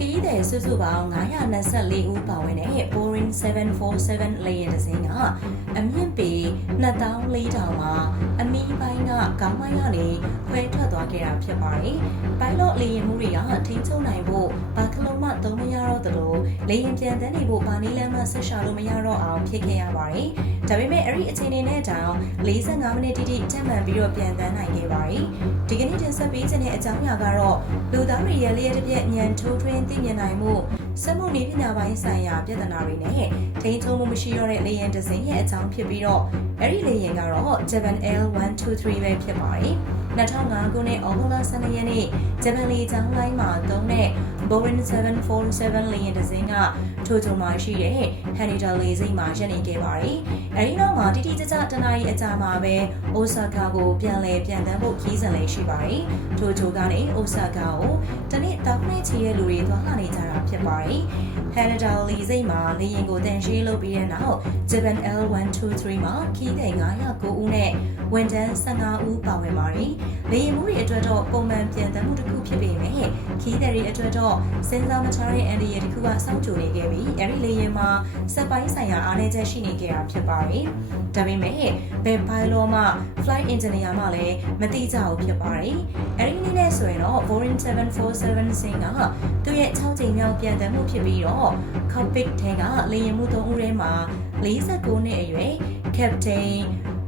ခရီးသည်စုစုပေါင်း924ဦးပါဝင်တဲ့ Boeing 747 လေယာဉ်တစ်စင်းကအမြင့်ပေ2400မှာအမီးပိုင်းကခေါင်းပိုင်းကနေခွဲထွက်သွားခဲ့တာဖြစ်ပါတယ်။ pilot လေယာဉ်မှုတွေကထိန်းချုပ်နိုင်ဖို့ဘာကလုံးမှသုံးမရတော့သလို လေယာဉ်ပြန်တန်းနေဖို့ဘာနည်းလမ်းမှဆက်ရှာလို့မရတော့အောင်ဖြစ်ခဲ့ရပါတယ်။ဒါပေမဲ့အဲ့ဒီအခြေအနေနဲ့တောင်45မိနစ်တိတိထပ်မံပြီးတော့ပြန်တန်းနိုင်ခဲ့ပါတယ်။ဒီကနေ့တင်ဆက်ပေးခြင်းတဲ့အကြောင်းအရာကတော့လူသားတွေရဲ့လျှက်တစ်ပြက်ညံထိုးထွင်းသိမြင်နိုင်မှုစက်မှုနည်းပညာပိုင်းဆိုင်ရာပြဿနာတွေနဲ့ထိန်းချုပ်မှုမရှိတော့တဲ့လေယာဉ်တစ်စင်းရဲ့အကြောင်းဖြစ်ပြီးတော့အဲ့ဒီလေယာဉ်ကတော့ Japan Air 123 ပဲဖြစ်ပါတယ်။2005ခုနှစ်ဩဂုတ်လ12ရက်နေ့ဂျပန်လေကြောင်းလိုင်းမှာသုံးတဲ့ Boeing 747လေယာဉ်တစ်စင်းကထိုတိုမှာရှိတဲ့ Haneda လေဆိပ်မှာရပ်နေခဲ့ပါတယ်။အဲဒီနောက်မှာတိတိကျကျတနအီအကြာမှာပဲ Osaka ကိုပြန်လည်ပြန်တန်းဖို့ခီးစဉ်လေးရှိပါတယ်။ထိုတိုကနေ Osaka ကိုတနေ့တောက်နဲ့ချီရဲ့လူတွေသွားလာနေကြတာဖြစ်ပါတယ်။ Haneda လေဆိပ်မှာလေယာဉ်ကိုတန်ရှင်းလုပ်ပြီးတဲ့နောက် Japan L123 မှာခီးတဲ့909ဦးနဲ့ဝန်ထမ်း15ဦးပါဝင်ပါတယ်။လေယာဉ်မှုတွေအတွက်တော့ပုံမှန်ပြန်တမ်းမှုတစ်ခုဖြစ်ပေမဲ့ခီးတဲ့တွေအတွက်တော့စဉ်းစားမထားတဲ့အန်ဒီရဲ့တစ်ခုကစောင့်ကြိုနေခဲ့ပြီးအဲဒီလေယာဉ်မှာစက်ပိုင်းဆိုင်ရာအားနည်းချက်ရှိနေခဲ့တာဖြစ်ပါတယ်။ဒါပေမဲ့ဘယ် pilot မှ flight engineer မှလည်းမသိကြဘူးဖြစ်ပါတယ်။အဲဒီနည်းနဲ့ဆိုရင်တော့ Boeing 747စင်ကသူ့ရဲ့6ချိန်မြောက်ပြန်တမ်းမှုဖြစ်ပြီးတော့ cockpit ထဲကလေယာဉ်မှု3ဦးထဲမှာ49နှစ်အရွယ် Captain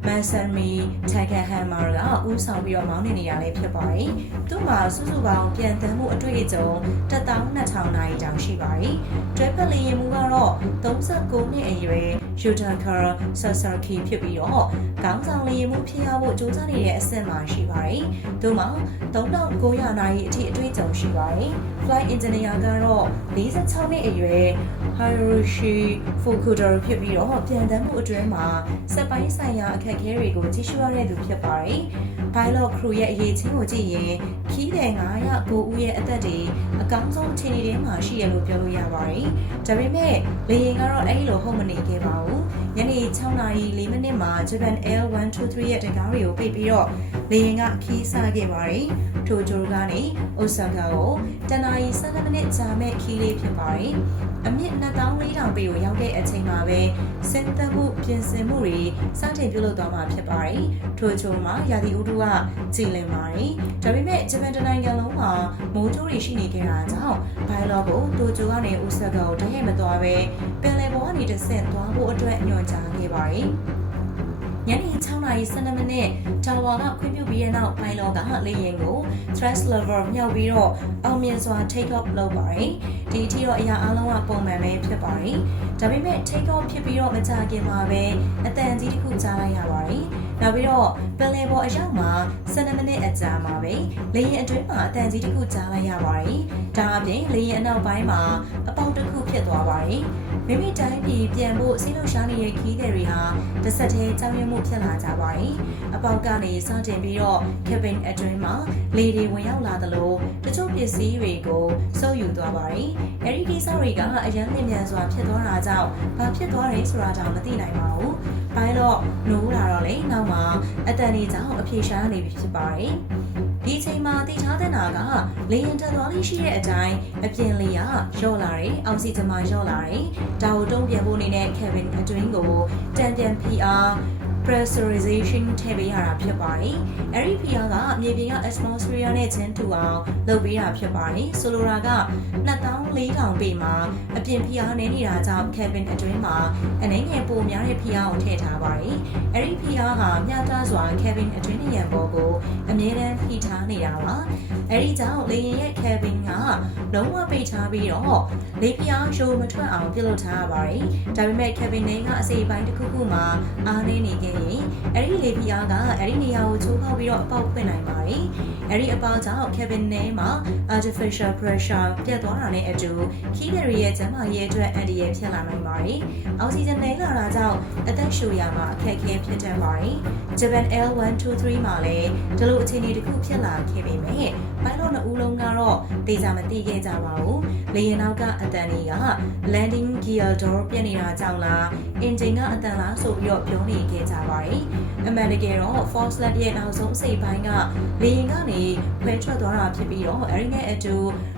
မန်ဆန်မီထိုင်ကန်ဟမ်မာကဦးဆောင်ပြီးတော့မောင်းနေနေတာလည်းဖြစ်ပါတယ်။သူ့မှာစုစုပေါင်းပြန်တမ်းမှုအတွေ့အကြုံ12000နာရီတောင်ရှိပါတယ်။တွဲဖက်လေယာဉ်မှုကတော့39နှစ်အရွယ်ယူတာကာဆာဆာကီဖြစ်ပြီးတော့ခေါင်းဆောင်လေယာဉ်မှုဖြစ်ရဖို့ကြိုးစားနေတဲ့အဆင့်မှာရှိပါတယ်။သူ့မှာ3900နာရီအထိအတွေ့အကြုံရှိပါတယ်။ flight engineer ကတော့46နှစ်အရွယ် Hiroshi Fukuda ဖြစ်ပြီးတော့ပြန်တမ်းမှုအတွင်းမှာစက်ပိုင်းဆိုင်ရာအခက်အခဲတွေကိုကြီးစွာရတဲ့သူဖြစ်ပါတယ်။ pilot crew ရဲ့အရေးချင်းကိုကြည့်ရင်ခီးတဲ့900ကိုဦးရဲ့အသက်တွေအကောင်းဆုံးအခြေအနေတွေမှာရှိရလို့ပြောလို့ရပါတယ်။ဒါပေမဲ့လေယာဉ်ကတော့အဲ့ဒီလိုဟုတ်မနေခဲ့ပါဘူး။ညနေ6နာရီ4မိနစ်မှာ Japan Air 123ရဲ့တကားတွေကိုပိတ်ပြီးတော့လေယာဉ်ကခီးစားခဲ့ပါတယ်။ ထိုဂျိုကနေ Osaka ကိုတနာရီ7မိနစ်ကြာမဲ့ခီးလေးဖြစ်ပါတယ်။အမြင့်2400ပေကိုရောက်တဲ့အချိန်မှာပဲစင်သက်မှုပြင်ဆင်မှုတွေစတင်ပြုလုပ်သွားမှာဖြစ်ပါတယ်။ထိုချိုမှာရာသီဥတုကကြည်လင်ပါတယ်။ဒါပေမဲ့ဂျပန်နိုင်ငံလုံးမှာမိုးကြိုးတွေရှိနေကြတာကြောင့်ဘိုင်လော့ကိုတိုကျိုကနေအိုဆာကာကိုတရက်မသွားပဲပင်လယ်ပေါ်ကနေတစ်ဆင့်သွားဖို့အတွက်ညွှန်ကြားခဲ့ပါတယ်။ ညနေ6နာရီ12မိနစ်တာဝါကခွင့်ပြုပြီးတဲ့နောက်ပိုင်လောကလေယာဉ်ကို thrust level မြောက်ပြီးတော့အောင်မြင်စွာ take off လုပ်ပါတယ်။ဒီအထိတော့အရာအလုံးကပုံမှန်ပဲဖြစ်ပါတယ်။ဒါပေမဲ့ take off ဖြစ်ပြီးတော့မကြခင်မှာပဲအတန်ကြီးတစ်ခုကြားလိုက်ရပါတယ်။နောက်ပြီးတော့ပင်လယ်ပေါ်အရောက်မှာ12မိနစ်အကြာမှာပဲလေယာဉ်အတွင်းမှာအတန်ကြီးတစ်ခုကြားလိုက်ရပါတယ်။ဒါအပြင်လေယာဉ်အနောက်ပိုင်းမှာအပေါက်တစ်ခုဖြစ်သွားပါတယ်။ မိမိတိုင်းပြည်ပြန်ဖို့စိတ်လှုပ်ရှားနေတဲ့ခီးသည်တွေဟာတစ်ဆက်တည်းကြောက်ရွံ့မှုဖြစ်လာကြပါတယ်။အပေါက်ကနေစတင်ပြီးတော့ cabin အတွင်းမှာလေတွေဝင်ရောက်လာသလိုတချို့ပစ္စည်းတွေကိုစုပ်ယူသွားပါတယ်။အဲဒီကိစ္စတွေကအရန်လျင်မြန်စွာဖြစ်သွားတာကြောင့်ဘာဖြစ်သွားတယ်ဆိုတာတောင်မသိနိုင်ပါဘူး။ဘိုင်းတော့နိုးလာတော့လေနောက်မှာအတန်တွေကြောင့်အပြေရှားနေပြီဖြစ်ပါတယ်။ ဒီအချိန်မှာတည်ထားတဲ့နာကလေရင်တက်သွားလေးရှိတဲ့အတိုင်းအပြင်လေကရော့လာတယ်အောက်ဆီဂျင်မှာရော့လာတယ်ဒါကိုတုံ့ပြန်ဖို့အနေနဲ့ cabin အတွင်းကိုတန်ပြန် PR pressurization ထည့်ပေးရတာဖြစ်ပါတယ်။အဲဒီ PR ကမြေပြင်က atmosphere နဲ့ချင်းတူအောင်လုပ်ပေးတာဖြစ်ပါတယ်။ဆိုလိုတာက 2400ပေမှာအပြင် PR နေနေတာကြောင့် cabin အတွင်းမှာအနေငယ်ပိုများတဲ့ PR ကိုထည့်ထားပါတယ်။အဲဒီ PR ကမျှတစွာ cabin အတွင်းနေရန်ပေါ်ကိုအမြဲတမ်းဖိထားနေတာပါ။အဲဒီကြောင့်လေယာဉ်ရဲ့ cabin ကလုံးဝပိတ်ထားပြီးတော့လေ PR ရှိုးမထွက်အောင်ပြုလုပ်ထားရပါတယ်။ဒါပေမဲ့ cabin ထဲကအစိပ်ပိုင်းတစ်ခုခုမှာအားနည်းနေခဲ့ရင်အဲ့ဒီလေဖိအားကအဲ့ဒီနေရာကိုချိုးဖောက်ပြီးတော့အပေါက်ဖွင့်နိုင်ပါတယ်။အဲ့ဒီအပေါက်ကြောင့် cabin ထဲမှာ artificial pressure ပြတ်သွားတာနဲ့အတူခီးတယ်ရဲ့ကျန်းမာရေးအတွက်အန္တရာယ်ဖြစ်လာနိုင်ပါတယ်။အောက်ဆီဂျင်နဲ့လာတာကြောင့်အသက်ရှူရမှာအခက်အခဲဖြစ်တတ်ပါတယ်။ Japan L123 မှာလည်းဒီလိုအခြေအနေတစ်ခုဖြစ်လာခဲ့ပေမဲ့ pilot နှစ်ဦးလုံးကတော့ဒေတာမသိခဲ့ကြပါဘူး။လေယာဉ်နောက်ကအတန်တွေက landing gear door ပြတ်နေတာကြောင့်လားအင်ဂျင်ကအတန်လားဆိုပြီးတော့ပြောနေခဲ့ကြပါတယ်။အမှန်တကယ်တော့ Force Lab ရဲ့နောက်ဆုံးစိတ်ပိုင်းကလေယာဉ်ကနေခွဲထွက်သွားတာဖြစ်ပြီးတော့အဲဒီနဲ့အတူ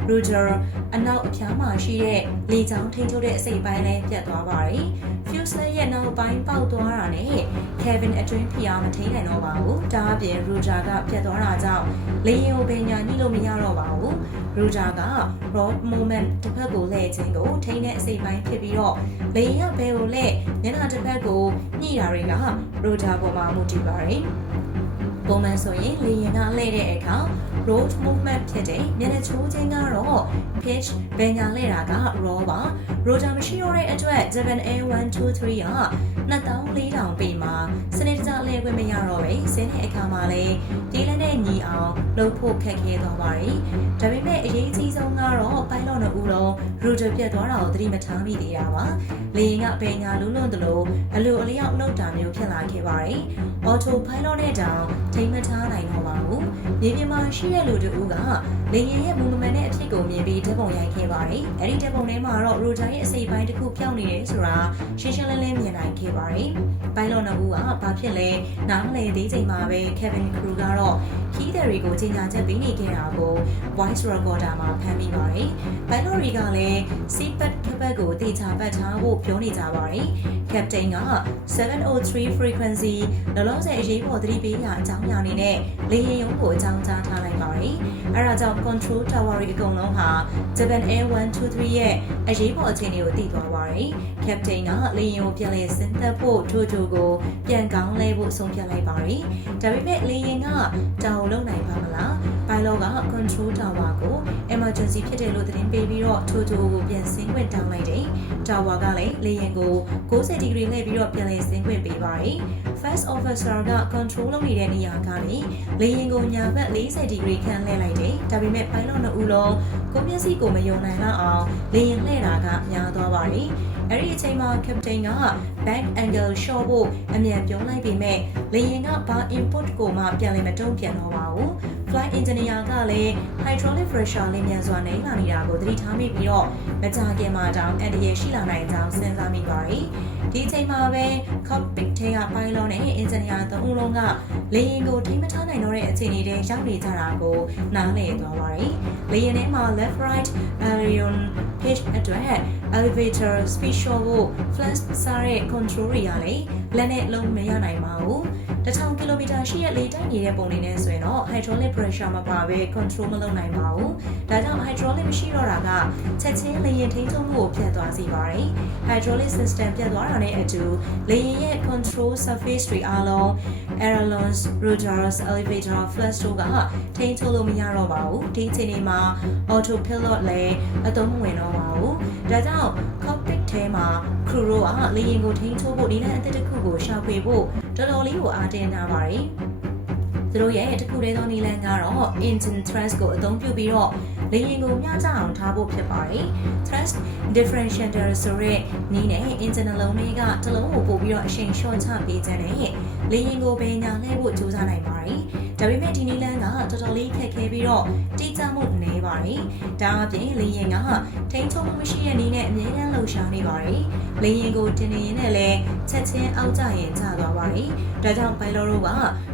Roger အနောက်အဖျားမှာရှိတဲ့လေချောင်းထိန်းချုပ်တဲ့အစိပ်ပိုင်းလည်းပြတ်သွားပါတယ်။ Fuselage ရဲ့နောက်ပိုင်းပေါက်သွားတာနဲ့ Kevin အတွင်းဖိအားမထိန်နိုင်တော့ပါဘူး။ဒါအပြင် Roger ကပြတ်သွားတာကြောင့်လေယာဉ်ကိုပင်ညာညှိလို့မရတော့ပါဘူး။ Roger က Rod Moment တစ်ဖက်ကိုလှည့်ခြင်းကိုထိန်းတဲ့အစိပ်ပိုင်းဖြစ်ပြီးတော့လေယာဉ်ကဘယ်ကိုလှည့်ညနာတစ်ဖက်ကိုညှိတာတွေက Roger ပေါ်မှာမူတည်ပါတယ်။ ပုံမှန်ဆိုရင်လေယာဉ်ကလှည့်တဲ့အခါ road movement ဖြစ်တဲ့မျက်နှာချိုးခြင်းကတော့ pitch ဘယ်ညာလဲတာက raw ပါ rotor မရှိတော့တဲ့အတွက် 7A123 က2400ပေမှာစနစ်တကျလဲခွင့်မရတော့ပဲဆင်းတဲ့အခါမှာလည်းဒီလည်းနဲ့ညီအောင်လုပ်ဖို့ခက်ခဲသွားပါတယ်ဒါပေမဲ့အရေးကြီးဆုံးကတော့ pilot နှစ်ဦးလုံး rotor ပြတ်သွားတာကိုသတိမထားမိသေးတာပါလေယာဉ်ကဘယ်ညာလူးလွန်သလိုအလိုအလျောက်လှုပ်တာမျိုးဖြစ်လာခဲ့ပါတယ် auto pilot နဲ့တောင်ထိမထားနိုင်တော့ပါဘူးမြေပြင်မှာရှိတဲ့လူတို့ကလေယာဉ်ရဲ့မူမမှန်တဲ့အဖြစ်ကိုမြင်ပြီးဓာတ်ပုံရိုက်ခဲ့ပါတယ်။အဲဒီဓာတ်ပုံထဲမှာတော့ rotor ရဲ့အစိပ်ပိုင်းတစ်ခုပြောင်းနေတယ်ဆိုတာရှင်းရှင်းလင်းလင်းမြင်နိုင်ခဲ့ပါတယ်။ pilot နှစ်ဦးကဘာဖြစ်လဲနားမလည်သေးချိန်မှာပဲ cabin crew ကတော့ key theory ကိုကြီးညာချက်ပေးနေခဲ့တာကို voice recorder မှာဖမ်းမိပါတယ်။ pilot တွေကလည်း seatbelt ခပတ်ကိုတေချာပတ်ထားဖို့ပြောနေကြပါတယ်။ captain က703 frequency လောလောဆယ်အရေးပေါ်သတိပေးရာအကြောင်းအရာအနေနဲ့လေယာဉ်ရုံးကိုအကြောင်းကြားထားလိုက်ပါတယ်။အဲဒါကြောင့် control tower တွေအကုန်လုံးဟာ Japan Air 123ရဲ့အရေးပေါ်အခြေအနေကိုသိသွားပါတယ်။ captain ကလေယာဉ်ကိုပြန်လည်ဆင်းသက်ဖို့ထိုးထိုးကိုပြန်ကောင်းလဲဖို့ဆုံးဖြတ်လိုက်ပါတယ်။ဒါပေမဲ့လေယာဉ်ကတောင်လုံနိုင်ပါမလား။ pilot က control tower ကို emergency ဖြစ်တယ်လို့သတင်းပေးပြီးတော့ထိုးထိုးကိုပြန်ဆင်းခွင့်တောင်းလိုက်တယ်။ tower ကလည်းလေယာဉ်ကို90 degree လှည့်ပြီးတော့ပြန်လည်ဆင်းခွင့်ပေးပါတယ်။ first officer က control လုပ်နေတဲ့နေရာကနေလေယာဉ်ကိုညာဘက်40 degree ခန့်လှည့်လိုက်တယ်။ဒါပေမဲ့ pilot နှစ်ဦးလုံးကိုမျက်စိကိုမယုံနိုင်တော့အောင်လေယာဉ်လှည့်တာကများသွားပါတယ်။ အဲ့ဒီအချိန်မှာ captain က back angle shot ဖို့အမြန်ပြောလိုက်ပေမဲ့လေယာဉ်ကဘာ input ကိုမှပြန်လည်မတုံ့ပြန်တော့ပါဘူး။ flight engineer ကလည်း hydraulic pressure လေးမြန်စွာနေလာနေတာကိုသတိထားမိပြီးတော့မကြာခင်မှာတောင်အန်တရယ်ရှိလာနိုင်ကြောင်းစဉ်းစားမိပါတယ်။ ဒီအချိန်မှာပဲ cockpit ထဲက pilot နဲ့ engineer သုံးဦးလုံးကလေယာဉ်ကိုထိမထားနိုင်တော့တဲ့အခြေအနေတွေရောက်နေကြတာကိုနားလည်သွားပါတယ်။လေယာဉ်ထဲမှာ left right aileron pitch အတွက် elevator speed short ကို flash စားတဲ့ control တွေကလည်းလက်နဲ့လုံးမရနိုင်ပါဘူး။ 1000ကီလိုမီတာရှိတဲ့လေတိုက်နေတဲ့ပုံလေးနဲ့ဆိုရင်တော့ hydraulic pressure မပါဘဲ control မလုပ်နိုင်ပါဘူး။ဒါကြောင့် hydraulic မရှိတော့တာကချက်ချင်းလေယာဉ်ထိန်းချုပ်မှုကိုဖျက်သွားစေပါတယ်။ hydraulic system ပြတ်သွားတာနဲ့အတူလေယာဉ်ရဲ့ control surface တွေအားလုံး ailerons, ruders, elevator, flash တို့ကထိန်းချုပ်လို့မရတော့ပါဘူး။ဒီအချိန်ဒီမှာ autopilot လည်းအသုံးမဝင်တော့ပါဘူး။ဒါကြောင့် cockpit ထဲမှာ crew တို့ကလေယာဉ်ကိုထိန်းချုပ်ဖို့ဒီလန်အသစ်တစ်ခုကိုရှာဖွေဖို့တော်တော်လေးကိုအားတင်းထားပါတယ်။သူတို့ရဲ့တစ်ခုတည်းသောနည်းလမ်းကတော့ engine thrust ကိုအသုံးပြုပြီးတော့လေယာဉ်ကိုမျှကျအောင်ထားဖို့ဖြစ်ပါတယ်။ thrust differentiator ဆိုတဲ့နည်းနဲ့ engine နှလုံးလေးကတစ်လုံးကိုပို့ပြီးတော့အရှိန်လျှော့ချပေးခြင်းနဲ့လေယာဉ်ကိုပင်ညာလှည့်ဖို့ကြိုးစားနိုင်ပါတယ်။ဒါပေမဲ့ဒီနည်းလမ်းကတော်တော်လေးခက်ခဲပြီးတော့တိကျမှုန ည်းပါတယ်။ဒါအပြင်လေယာဉ်ကထိန်းချုပ်မှုမရှိတဲ့နည်းနဲ့အမြဲတမ်းလှုပ်ရှားနေပါတယ်။လေယာဉ်ကိုတင်နေရင်လည်းချက်ချင်းအောက်ကျရင်ကျသွားပါတယ်။ဒါကြောင့် pilot တို့က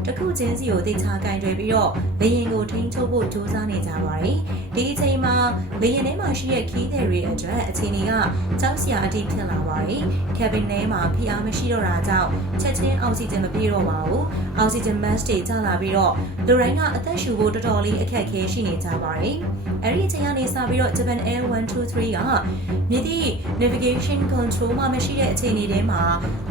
တစ်ခုချင်းစီကိုတိကျကင်တွယ်ပြီးတော့လေယာဉ်ကိုထိန်းချုပ်ဖို့ကြိုးစားနေကြပါတယ်။ဒီအချိန်မှာလေယာဉ်ထဲမှာရှိတဲ့ key theory အတွက်အခြေအနေကကြောက်စရာအတိဖြစ်လာပါတယ်။ cabin ထဲမှာဖိအားမရှိတော့တာကြောင့်ချက်ချင်းအောက်ဆီဂျင်မပြေတော့ပါဘူး။အောက်ဆီဂျင် mask တွေကျလာပြီးတော့လူတိုင်းကအသက်ရှူဖို့တော်တော်လေးအခက်အခဲရှိနေကြပါတယ်။အဲ့ဒီအချိန်ကနေစပြီးတော့ Japan Air 123ကမြစ်သည့် navigation control မှမရှိတဲ့အခြေအနေထဲမှာ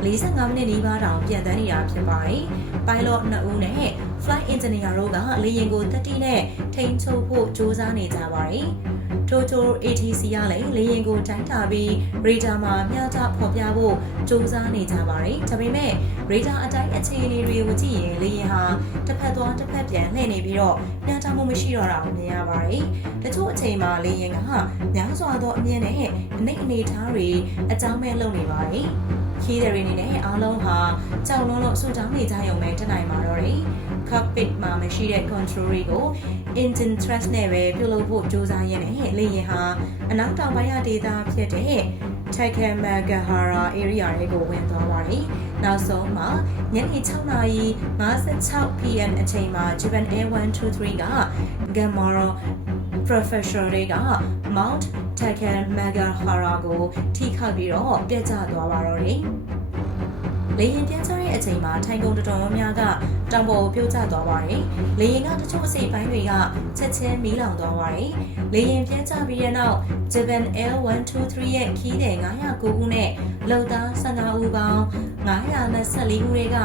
45မိနစ်နီးပါးတောင်ပြန်တန်းနေတာဖြစ်ပါတယ်။ pilot နှစ်ဦးနဲ့ flight engineer တို့ကလေယာဉ်ကိုတက်တီနဲ့ထိန်းချုပ်ဖို့ကြိုးစားနေကြပါတယ်။ Toto ATC ကလည်းလေယာဉ်ကိုတိုင်းတာပြီး radar မှာမျှတဖော်ပြဖို့ကြိုးစားနေကြပါတယ်။ဒါပေမဲ့ radar အတိုင်းအခြေအနေတွေကိုကြည့်ရင်လေယာဉ်ဟာတစ်ဖက်သွားတစ်ဖက်ပြန်လှည့်နေပြီးတော့မျှတမှုမရှိတော့တာကိုမြင်ရပါတယ်။တချို့အချိန်မှာလေယာဉ်ကများစွာသောအမြင့်နဲ့အနိမ့်အနေထားတွေအကြောင်းမဲ့လုပ်နေပါတယ်။ခီးတဲ့ရင်းနေနဲ့အားလုံးဟာကြောက်လွန်းလို့ဆူတောင်းနေကြရုံပဲတက်နိုင်မှာတော့တယ်။ cockpit မှာမရှိတဲ့ control တွေကို engine thrust နဲ့ပဲပြုလုပ်ဖို့ကြိုးစားရင်းနဲ့လေယာဉ်ဟာအနောက်တောင်ပိုင်းကဒေသဖြစ်တဲ့ Takamagahara area တွေကိုဝင်သွားပါတယ်။နောက်ဆုံးမှာညနေ6:56 PM အချိန်မှာ Japan Air 123က Gamaro professional တွေက Mount Takamagahara ကိုထိခိုက်ပြီးတော့ပြတ်ကျသွားပါတော့တယ်။လေရင်ပြင်းချတဲ့အချိန်မှာထိုင်ကုန်တော်တော်များများက တောင်ပေါ်ကိုပြုတ်ကျသွားပါတယ်။လေရင်ကတချို့အစိပ်ပိုင်းတွေကချက်ချင်းမီးလောင်သွားပါတယ်။လေရင်ပြင်းချပြီးတဲ့နောက် Japan Air 123 ရဲ့ခီးတဲ့909ခုနဲ့လုံသား15ဦးပေါင်း924ဦးတွေက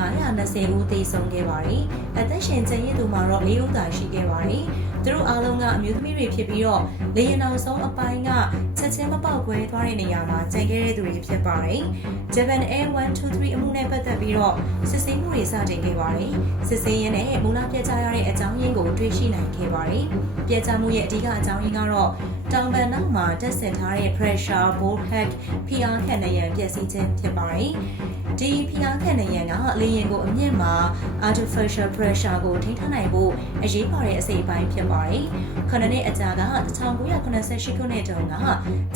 920ဦးသေဆုံးခဲ့ပါတယ်။အသက်ရှင်ကျန်ရည်သူမှာတော့၄ဦးသာရှိခဲ့ပါတယ်။ သူတို့အားလုံးကအမျိုးသမီးတွေဖြစ်ပြီးတော့လေရင်အောင်ဆုံးအပိုင်းကချက်ချင်းမပေါက်ကွဲသွားတဲ့နေရာမှာကြံခဲ့တဲ့သူတွေဖြစ်ပါတယ်။ Japan Air 123အမှုနဲ့ပတ်သက်ပြီးတော့စစ်ဆေးမှုတွေစတင်ခဲ့ပါတယ်။စစ်ဆေးရင်းနဲ့မူလပြကြရတဲ့အကြောင်းရင်းကိုတွေ့ရှိနိုင်ခဲ့ပါတယ်။ပြကြမှုရဲ့အဓိကအကြောင်းရင်းကတော့ တောင်ပန်နောက်မှာတက်ဆင်ထားတဲ့ pressure ball hack PR ခန့်နေရန်ပြည့်စည်ခြင်းဖြစ်ပါတယ်။ဒီ PR ခန့်နေရန်ကလေရင်ကိုအမြင့်မှာ artificial pressure ကိုထိန်းထားနိုင်ဖို့အရေးပါတဲ့အစိပ်ပိုင်းဖြစ်ပါတယ်။ခဏနဲ့အကြာက1988ခုနှစ်တုန်းက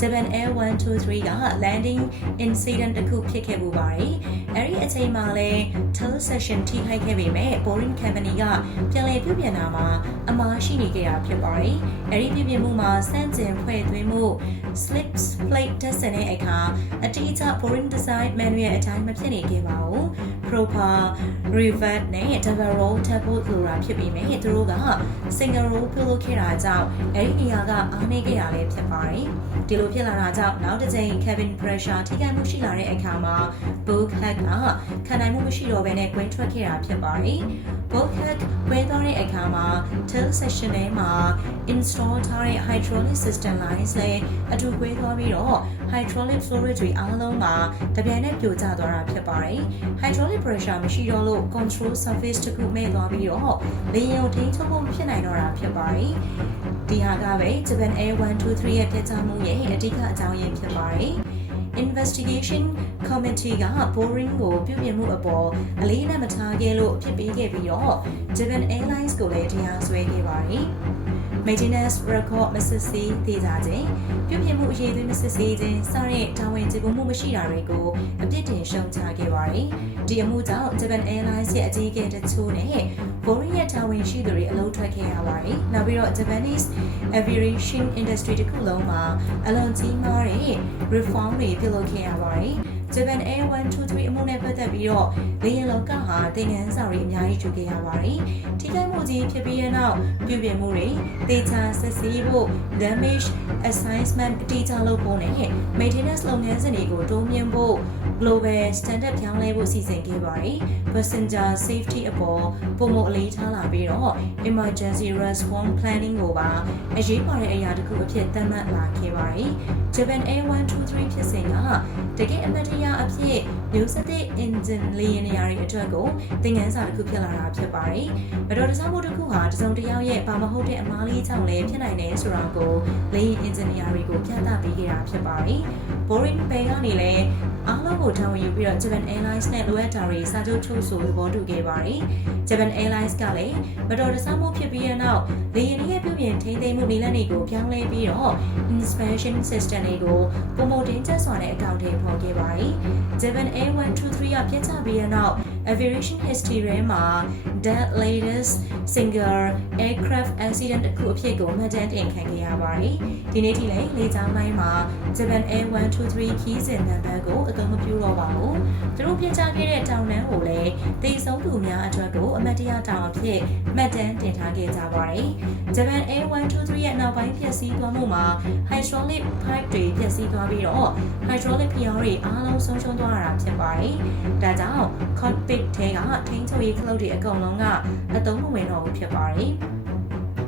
Japan Air 123က landing incident တစ်ခုဖြစ်ခဲ့ပူပါတယ်။အဲဒီအချိန်မှာလည်း tail session ထိခိုက်ခဲ့ပေမဲ့ Boring Company ကပြန်လည်ပြုပြင်တာမှာအမှားရှိနေခဲ့တာဖြစ်ပါတယ်။အဲဒီပြုပြင်မှုမှာစန့်ကျင်ဖွဲ့သွင်းမှု slip plate တက်ဆင်တဲ့အခါအတိအကျ Boring Design Manual အတိုင်းမဖြစ်နေခဲ့ပါဘူး။ proper revert နဲ့ double roll ထပ်ဖို့လိုတာဖြစ်ပေမဲ့သူတို့က single roll ပြုလုပ်ခဲ့တာကြောင့်အဲဒီနေရာကအားနည်းခဲ့တာလည်းဖြစ်ပါတယ်။ဒီလိုဖြစ်လာတာကြောင့်နောက်တစ်ကြိမ် cabin pressure ထိခိုက်မှုရှိလာတဲ့အခါမှာ book hack ကခံနိုင်မှုမရှိတော့ဘဲနဲ့ကွင်းထွက်ခဲ့တာဖြစ်ပါတယ်။ book hack ကွင်းသွားတဲ့အခါမှာ tail section ထဲမှာ install ထားတဲ့ hydraulic system lines လည်းအတူကွဲသွားပြီးတော့ hydraulic fluid တွေအားလုံးမှာတပြိုင်နက်ပြိုကျသွားတာဖြစ်ပါတယ်။ hydraulic pressure မရှိတော့လို့ control surface တစ်ခုမဲ့သွားပြီးတော့လေယာဉ်ကိုထိန်းချုပ်ဖို့ဖြစ်နိုင်တော့တာဖြစ်ပါတယ်။ဒီဟာကပဲ Japan Air 123ရဲ့ပြတ်ကျမှုရဲ့အဓိကအကြောင်းရင်းဖြစ်ပါတယ်။ investigation committee က boring ကိုပြုပြင်မှုအပေါ်အလေးနဲ့မထားခဲ့လို့အဖြစ်ပေးခဲ့ပြီးတော့ Japan Airlines ကိုလည်းတရားစွဲခဲ့ပါတယ်။ maintenance record မစစ်ဆေးသေးကြခြင်းပြုပြင်မှုအရေးသွေးမစစ်ဆေးခြင်းစတဲ့တာဝန်ကျေပွန်မှုမရှိတာတွေကိုအပြစ်တင်ရှုံချခဲ့ပါတယ်။ဒီအမှုကြောင့် Japan Airlines ရဲ့အကြီးအကဲတချို့နဲ့ Boeing ရဲ့တာဝန်ရှိသူတွေအလုပ်ထွက်ခဲ့ရပါတယ်။နောက်ပြီးတော့ Japanese aviation industry တစ်ခုလုံးမှာအလွန်ကြီးမားတဲ့ reform တွေပြုလုပ်ခဲ့ရပါတယ်။ Japan Air 123အမှုနဲ့ပတ်သက်ပြီးတော့လေယာဉ်လောကဟာတင်ငန်းစာတွေအများကြီးယူခဲ့ရပါတယ်။ထိခိုက်မှုကြီးဖြစ်ပြီးတဲ့နောက်ပြုပြင်မှုတွေတေချာစစ်ဆေးဖို့ damage assessment အတိအကျလုပ်ဖို့နဲ့ maintenance လုပ်ငန်းစဉ်တွေကိုတိုးမြှင့်ဖို့ global standard ပြောင်းလဲဖို့စီစဉ်ခဲ့ပါတယ်။ passenger safety အပေါ်ပုံမအလေးထားလာပြီးတော့ emergency response planning ကိုပါအရေးပါတဲ့အရာတစ်ခုအဖြစ်သတ်မှတ်လာခဲ့ပါတယ်။ Japan Air 123ဖြစ်စဉ်ကတကယ်အမတ်တရားအဖြစ်မျိုးစသည့် engine လေယာဉ်နေရာတွေအတွက်ကိုသင်ခန်းစာတစ်ခုဖြစ်လာတာဖြစ်ပါတယ်။မတော်တဆမှုတစ်ခုဟာတစုံတစ်ယောက်ရဲ့ဘာမဟုတ်တဲ့အမားလေးကြောင့်လည်းဖြစ်နိုင်တယ်ဆိုတာကိုလေယာဉ် engineer တွေကိုပြသပေးခဲ့တာဖြစ်ပါတယ်။ Boring Bay ကနေလည်းအားလုံးကိုတာဝန်ယူပြီးတော့ Japan Airlines နဲ့လိုအပ်တာတွေစာချုပ်ချုပ်ဆိုသဘောတူခဲ့ပါတယ်။ Japan Airlines ကလည်းမတော်တဆမှုဖြစ်ပြီးတဲ့နောက်လေယာဉ်ရဲ့ပြုပြင်ထိန်းသိမ်းမှုနည်းလမ်းတွေကိုပြောင်းလဲပြီးတော့ inspection system တွေကိုပုံမတင်ကျစွာနဲ့အကောင့်တွေဖော်ခဲ့ပါတယ်။ Japan Air 123 ကပြတ်ကျပြီးတဲ့နောက် aviation history ထဲမှာ dead latest single aircraft accident တစ်ခုအဖြစ်ကိုမှတ်တမ်းတင်ခံခဲ့ရပါတယ်။ဒီနေ့ထိလည်းလေကြောင်းလိုင်းမှာ Japan Air 123ခီးစဉ်နံပါတ်ကိုအသုံးမပြုတော့ပါဘူး။သူတို့ပြတ်ကျခဲ့တဲ့တောင်တန်းကိုလည်းတည်ဆုံးသူများအတွက်ကိုအမတ်တရားတောင်အဖြစ်မှတ်တမ်းတင်ထားခဲ့ကြပါတယ်။ Japan Air 123ရဲ့နောက်ပိုင်းဖြစ်စည်းသွားမှုမှာ hydraulic pipe တွေဖြစ်စည်းသွားပြီးတော့ hydraulic ဖျောင်းတွေအားလုံးဆုံးရှုံးသွားတာဖြစ်ပါတယ်။ဒါကြောင့် cockpit ထဲကထိန်းချုပ်ရေးခလုတ်တွေအကုန်လုံးကအသုံးမဝင်တော့ဘူးဖြစ်ပါတယ်။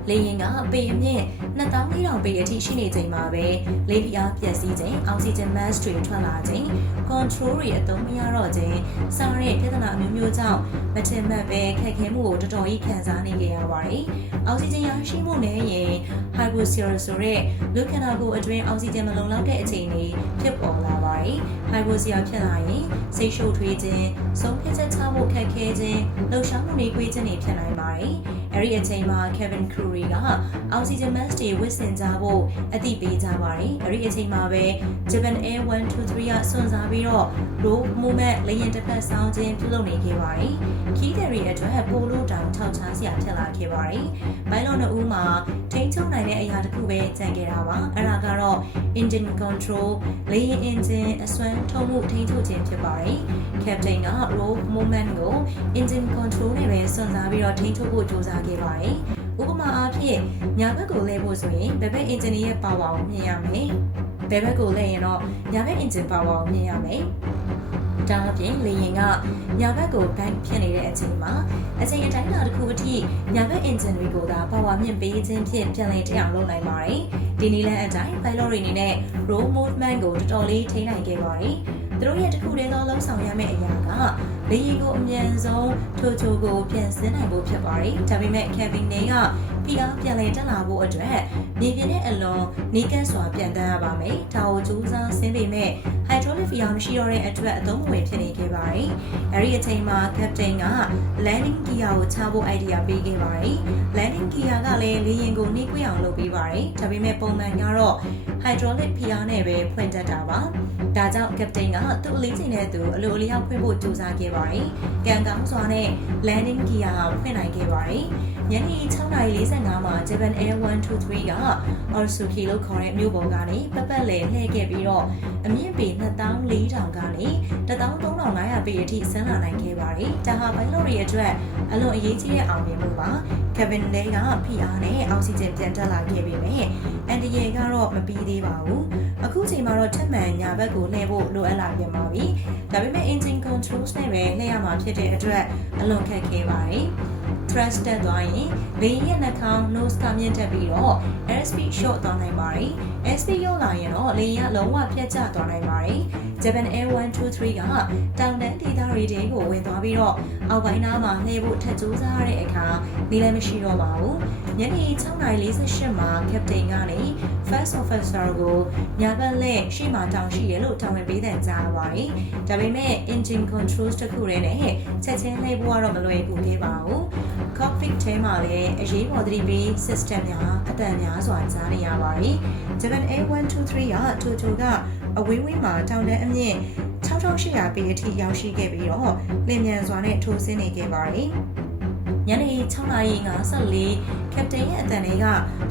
လေရင်ကပေအမြင့်2400ပေအထိရှိနေချိန်မှာပဲလေပြအားပျက်စီးခြင်းအောက်ဆီဂျင် mask တွေထွက်လာခြင်း control တွေအသုံးမရတော့ခြင်းစတဲ့ပြဿနာအမျိုးမျိုးကြောင့်မထင်မှတ်ပဲခက်ခဲမှုကိုတော်တော်ကြီးခံစားနေကြရပါတယ်။အောက်ဆီဂျင်ရရှိမှုနဲ့ရင် hypoxia ဆိုတဲ့လူခန္ဓာကိုယ်အတွင်းအောက်ဆီဂျင်မလုံလောက်တဲ့အခြေအနေဖြစ်ပေါ်လာပါတယ်။ hypoxia ဖြစ်လာရင်စိတ်ရှုပ်ထွေးခြင်း၊ဆုံးဖြတ်ချက်ချဖို့ခက်ခဲခြင်း၊လှုပ်ရှားမှုနှေးကွေးခြင်းတွေဖြစ်နိုင်ပါတယ်။ အဲဒီအချိန်မှာ Kevin Crew ကအောက်ဆီဂျင် mask တွေဝတ်ဆင်ကြဖို့အသိပေးကြပါတယ်အဲဒီအချိန်မှာပဲ Japan Air 123ကစွန့်စားပြီးတော့ row movement လေယာဉ်တစ်ဖက်ဆောင်ခြင်းပြုလုပ်နေခဲ့ပါတယ်ခီးတယ်ရီအတွက်ပိုလိုတောင်ထောက်ချားစရာဖြစ်လာခဲ့ပါတယ်ဘိုင်လော့နှစ်ဦးမှာထိန်းချုပ်နိုင်တဲ့အရာတစ်ခုပဲကြံခဲ့တာပါအဲ့ဒါကတော့ engine control လေယာဉ် engine အစွမ်းထုံးမှုထိန်းချုပ်ခြင်းဖြစ်ပါတယ် captain က row movement ကို engine control နဲ့ပဲစွန့်စားပြီးတော့ထိန်းချုပ်ဖို့ကြိုးစားခဲ့ပါတယ်ဥပမာအားဖြင့်ညာဘက်ကိုလဲဖို့ဆိုရင်ဘယ်ဘက် engine ရဲ့ power ကိုမြင်ရမယ်ဘယ်ဘက်ကိုလဲရင်တော့ညာဘက် engine power ကိုမြင်ရမယ်ဒါအပြင်လေယာဉ်ကညာဘက်ကို bank ဖြစ်နေတဲ့အချိန်မှာအချိန်အတိုင်းအတာတစ်ခုအထိညာဘက် engine တွေကိုသာ power မြင့်ပေးခြင်းဖြင့်ပြန်လည်ထည့်အောင်လုပ်နိုင်ပါတယ်။ဒီနည်းလမ်းအတိုင်း pilot တွေအနေနဲ့ roll movement ကိုတော်တော်လေးထိန်းနိုင်ခဲ့ပါတယ်။ သူတို့ရဲ့တစ်ခုတည်းသောလှုပ်ဆောင်ရမယ့်အရာကလေယာဉ်ကိုအမြန်ဆုံးထိုချိုကိုပြန်ဆင်းနိုင်ဖို့ဖြစ်ပါတယ်။ဒါပေမဲ့ cabin တွေက PR ပြန်လည်တက်လာဖို့အတွက်မြေပြင်နဲ့အလွန်နီးကပ်စွာပြန်တန်းရပါမယ်။ဒါကိုကြိုးစားဆင်းပေမဲ့ hydraulic PR မရှိတော့တဲ့အတွက်အသုံးမဝင်ဖြစ်နေခဲ့ပါတယ်။အဲဒီအချိန်မှာ captain က landing gear ကိုချဖို့ idea ပေးခဲ့ပါတယ်။ landing gear ကလည်းလေယာဉ်ကိုနှိကွေးအောင်လုပ်ပေးပါတယ်။ဒါပေမဲ့ပုံမှန်ကတော့ hydraulic PR နဲ့ပဲဖွင့်တတ်တာပါ။ဒါကြောင့် captain ကသူ့အလေးချိန်နဲ့သူအလိုအလျောက်ဖွင့်ဖို့ကြိုးစားခဲ့ပါတယ်။ကံကောင်းစွာနဲ့ landing gear ကိုဖွင့်နိုင်ခဲ့ပါတယ်။ ညနေ6:45မှာ Japan Air 123က Otsuki လို့ခေါ်တဲ့မြို့ပေါ်ကနေပတ်ပတ်လည်လှည့်ခဲ့ပြီးတော့အမြင့်ပေ2400ကနေ13500ပေအထိဆင်းလာနိုင်ခဲ့ပါတယ်။ဒါဟာဘိုင်လော်ရီအတွက်အလွန်အရေးကြီးတဲ့အောင်မြင်မှုပါ။ Kevin လေးက PR နဲ့အောက်ဆီဂျင်ပြန်တက်လာခဲ့ပေမဲ့အန်ဒီယေကတော့မပြီးသေးပါဘူး။အခုချိန်မှာတော့ထက်မှန်ညာဘက်ကိုလှည့်ဖို့လိုအပ်လာပြန်ပါပြီ။ဒါပေမဲ့ engine controls နဲ့ပဲလှည့်ရမှာဖြစ်တဲ့အတွက်အလွန်ခက်ခဲပါတယ်။ thrust တက်သွားရင်လေယာဉ်ရဲ့နှာခေါင်း nose ကမြင့်တက်ပြီးတော့ airspeed short သွားနိုင်ပါတယ်။ airspeed ရောက်လာရင်တော့လေယာဉ်ကလုံးဝပြတ်ကျသွားနိုင်ပါတယ်။ Japan Air 123ကတောင်တန်းဒေသတွေတဲကိုဝင်သွားပြီးတော့အောက်ပိုင်းနားမှာလှည့်ဖို့ထက်ကြိုးစားရတဲ့အခါနေလည်းမရှိတော့ပါဘူး။ညနေ6:48မှာ captain ကနေ first officer ကိုညာဘက်လက်ရှေ့မှာတောင်ရှိရလို့တာဝန်ပေးတဲ့ကြားရပါတယ်။ဒါပေမဲ့ engine controls တခုတည်းနဲ့ချက်ချင်းလှည့်ဖို့ကတော့မလွယ်ကူသေးပါဘူး။ cockpit ထဲမှာလည်းအရေးပေါ်သတိပေး system များအတန်များစွာကြားနေရပါတယ်။ Japan Air 123 ကထိုချိုကအဝေးဝေးမှာတောင်တန်းအမြင့်6800ပေအထိရောက်ရှိခဲ့ပြီးတော့လင်မြန်စွာနဲ့ထိုးဆင်းနေခဲ့ပါတယ်။ညနေ6:54 ကပတိန်ရဲ့အတန်တွေက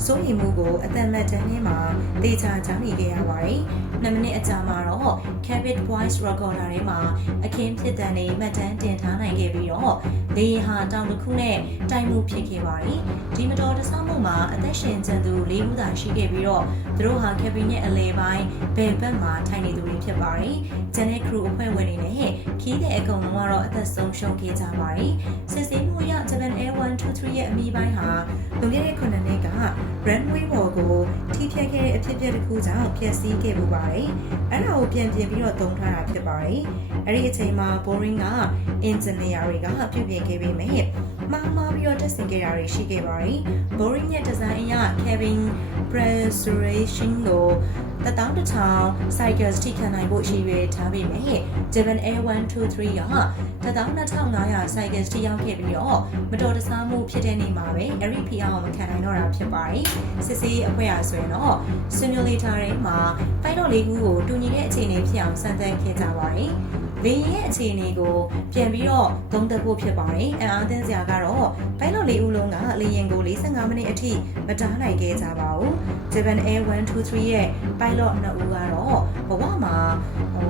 စိုးရိမ်မှုကိုအတန်မတ်တန်းထဲမှာတေချာချောင်းနေခဲ့ရပါတယ်။2မိနစ်အကြာမှာတော့ cabin voice recorder ထဲမှာအခင်းဖြစ်တဲ့နေမှတ်တမ်းတင်ထားနိုင်ခဲ့ပြီးတော့လေယာဉ်ဟာတောင်တစ်ခုနဲ့တိုင်မှုဖြစ်ခဲ့ပါတယ်။ဒီမတော်တဆမှုမှာအသက်ရှင်ကျန်သူ၄ဦးသာရှိခဲ့ပြီးတော့သူတို့ဟာ cabin ရဲ့အလဲပိုင်းဘယ်ဘက်မှာထိုင်နေသူတွေဖြစ်ပါတယ်။ဂျန်နဲ့ crew အဖွဲ့ဝင်တွေနဲ့ခီးတဲ့အကုန်လုံးကတော့အသက်ဆုံးရှုံးခဲ့ကြပါတယ်။စစ်ဆေးမှုအရ Japan Air 123ရဲ့အမိပိုင်းဟာလွန်ခဲ့တဲ့9နှစ်က runway ပေါ်ကိုထိဖြတ်ခဲ့တဲ့အဖြစ်အပျက်တစ်ခုကြောင့်ဖျက်ဆီးခဲ့ပူပါတယ်။အဲ့ဒါကိုပြန်ပြင်ပြီးတော့သုံးထားတာဖြစ်ပါတယ်။အဲ့ဒီအချိန်မှာ Boring က engineer တွေကပြုပြင်ခဲ့ပေမဲ့မှားမှားပြီးတော့တက်ဆင်ခဲ့တာတွေရှိခဲ့ပါတယ်။ Boring ရဲ့ design အရ cabin pressurization ကိုတတောင်းတစ်ထောင် cycles ထိခံနိုင်ဖို့ရည်ရွယ်ထားပေမဲ့ Japan Air 123ကတတောင်း2500 cycles ထိရောက်ခဲ့ပြီးတော့မတော်တဆမှုဖြစ်တဲ့နေ့မှာပဲအဲ့ဒီ PR ကိုမခံနိုင်တော့တာဖြစ်ပါတယ်။စစ်စေးအဖွဲ့အဆိုရင်တော့ simulator တွေမှာ pilot လေးခုကိုတူညီတဲ့အခြေအနေဖြစ်အောင်စမ်းသပ်ခဲ့ကြပါတယ်။ လေယာဉ်ရဲ့အခြေအနေကိုပြန်ပြီးတော့သုံးသပ်ဖို့ဖြစ်ပါတယ်။အံအားသင်းစရာကတော့ pilot လေးဦးလုံးကလေယာဉ်ကို45မိနစ်အထိမတားနိုင်ခဲ့ကြပါဘူး။ Japan Air 123ရဲ့ pilot နှစ်ဦးကတော့ဘဝမှာ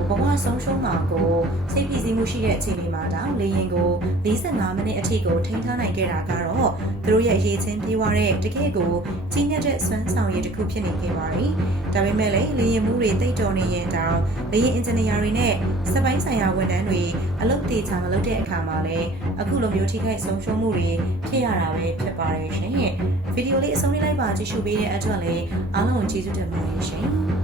ဟိုဘဝဆုံးရှုံးမှာကိုစိတ်ဖိစီးမှုရှိတဲ့အခြေအနေမှာတောင်လေယာဉ်ကို45မိနစ်အထိကိုထိန်းထားနိုင်ခဲ့တာကတော့သူတို့ရဲ့အရေးချင်းပြေးွားတဲ့တကယ့်ကိုကြီးမြတ်တဲ့စွမ်းဆောင်ရည်တစ်ခုဖြစ်နေခဲ့ပါတယ်။ဒါပေမဲ့လည်းလေယာဉ်မှုတွေတိတ်တော်နေရင်တောင်လေယာဉ်အင်ဂျင်နီယာတွေနဲ့စက်ပိုင်းဆိုင်ရာဝန်ထမ်းတွေအလုပ်တေချာမလုပ်တဲ့အခါမှာလည်းအခုလိုမျိုးထိခိုက်ဆုံးရှုံးမှုတွေဖြစ်ရတာပဲဖြစ်ပါတယ်ရှင်။ဗီဒီယိုလေးအဆုံးလေးလိုက်ပါကြည့်ရှုပေးတဲ့အတွက်လည်းအားလုံးကျေးဇူးတင်ပါတယ်ရှင်။